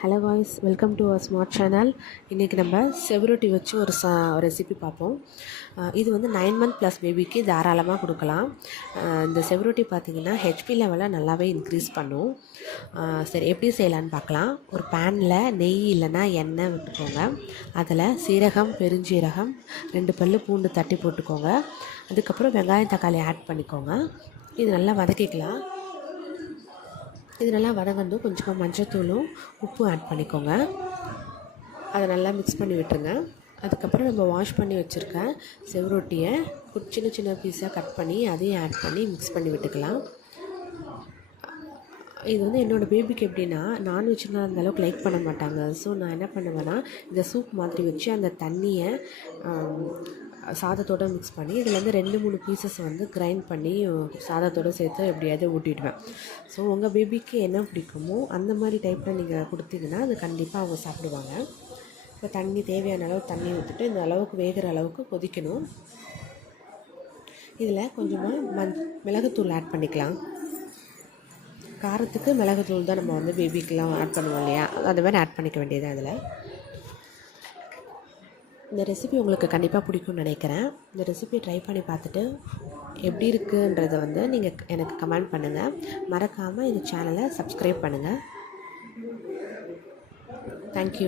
Hello guys, welcome to our smart channel. இன்றைக்கி நம்ம செவரொட்டி வச்சு ஒரு ரெசிபி பார்ப்போம். இது வந்து 9 மந்த் ப்ளஸ் பேபிக்கு தாராளமாக கொடுக்கலாம். இந்த செவரொட்டி பார்த்திங்கன்னா ஹெச்பி லெவலை நல்லாவே இன்க்ரீஸ் பண்ணும். சரி, எப்படி செய்யலான்னு பார்க்கலாம். ஒரு பேனில் நெய் இல்லைன்னா எண்ணெய் விட்டுக்கோங்க. அதில் சீரகம், பெருஞ்சீரகம், 2 பல் பூண்டு தட்டி போட்டுக்கோங்க. அதுக்கப்புறம் வெங்காயம், தக்காளி ஆட் பண்ணிக்கோங்க. இது நல்லா வதக்கிக்கலாம். இது நல்லா வதங்கணும். கொஞ்சமாக மஞ்சத்தூளும் உப்பு ஆட் பண்ணிக்கோங்க. அதை நல்லா மிக்ஸ் பண்ணி விட்டுருங்க. அதுக்கப்புறம் நம்ம வாஷ் பண்ணி வச்சுருக்க செவரொட்டியை சின்ன சின்ன பீஸாக கட் பண்ணி அதையும் ஆட் பண்ணி மிக்ஸ் பண்ணி விட்டுக்கலாம். இது வந்து என்னோடய பேபிக்கு எப்படின்னா, நான்வெஜ்னால் அந்த அளவுக்கு லைக் பண்ண மாட்டாங்க. ஸோ நான் என்ன பண்ணுவேன்னா, இந்த சூப் மாதிரி வச்சு அந்த தண்ணியை சாதத்தோடு மிக்ஸ் பண்ணி இதுலேருந்து 2-3 பீசஸ் வந்து கிரைண்ட் பண்ணி சாதத்தோடு சேர்த்து எப்படியாவது ஊட்டிடுவேன். ஸோ உங்கள் பேபிக்கு என்ன பிடிக்குமோ அந்த மாதிரி டைப்பில் நீங்கள் கொடுத்தீங்கன்னா அது கண்டிப்பாக அவங்க சாப்பிடுவாங்க. இப்போ தண்ணி தேவையான அளவு தண்ணி ஊற்றிட்டு இந்த அளவுக்கு வேகிற அளவுக்கு கொதிக்கணும். இதில் கொஞ்சமாக மிளகுத்தூள் ஆட் பண்ணிக்கலாம். காரத்துக்கு மிளகுத்தூள் தான் நம்ம வந்து பேபிக்கெலாம் ஆட் பண்ணுவோம் இல்லையா, அந்த மாதிரி ஆட் பண்ணிக்க வேண்டியது. அதில் இந்த ரெசிபி உங்களுக்கு கண்டிப்பாக பிடிக்கும்னு நினைக்கிறேன். இந்த ரெசிபி ட்ரை பண்ணி பார்த்துட்டு எப்படி இருக்குன்றதை வந்து நீங்கள் எனக்கு கமெண்ட் பண்ணுங்கள். மறக்காமல் இந்த சேனலை சப்ஸ்கிரைப் பண்ணுங்கள். தேங்க்யூ.